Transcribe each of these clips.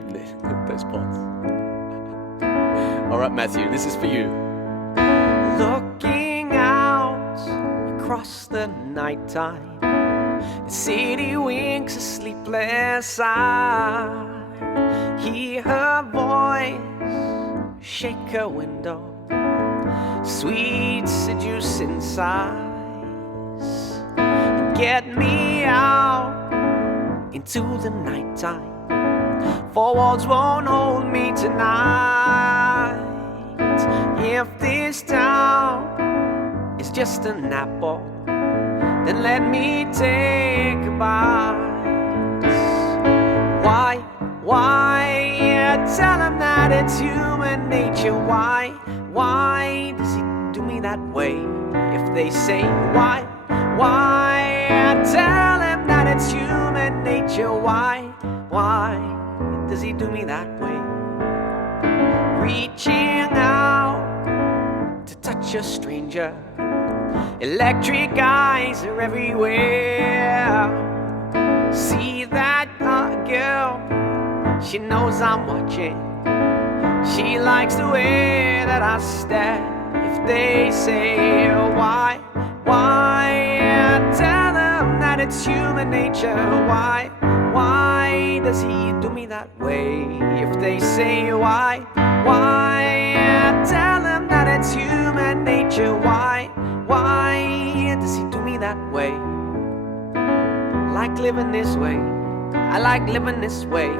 kept those parts. Alright, Matthew, this is for you. Looking out across the nighttime, the city winks a sleepless eye. Hear her voice shake her window, sweet seducing sighs, and get me out into the nighttime. Four walls won't hold me tonight. If this town is just an apple, then let me take a bite. Why tell him that it's human nature? Why does he do me that way? If they say why tell him that it's human nature? Why does he do me that way? Reaching out to touch a stranger, electric eyes are everywhere. See that girl, she knows I'm watching. She likes the way that I stare. If they say why tell them that it's human nature. Why does he do me that way? If they say why tell them that it's human nature. Why does he do me that way? I like living this way. I like living this way.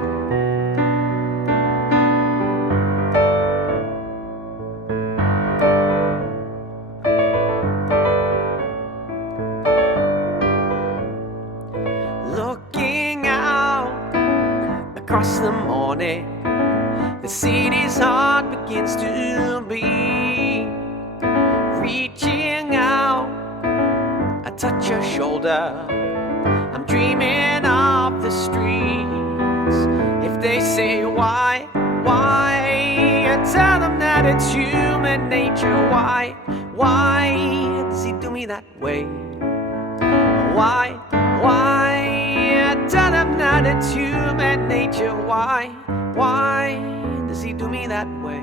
Looking out across the morning, the city's heart begins to beat. Reaching out, I touch her shoulder. I'm dreaming of the streets. If they say why tell them that it's human nature. Why does he do me that way? Why tell them that it's human nature? Why does he do me that way?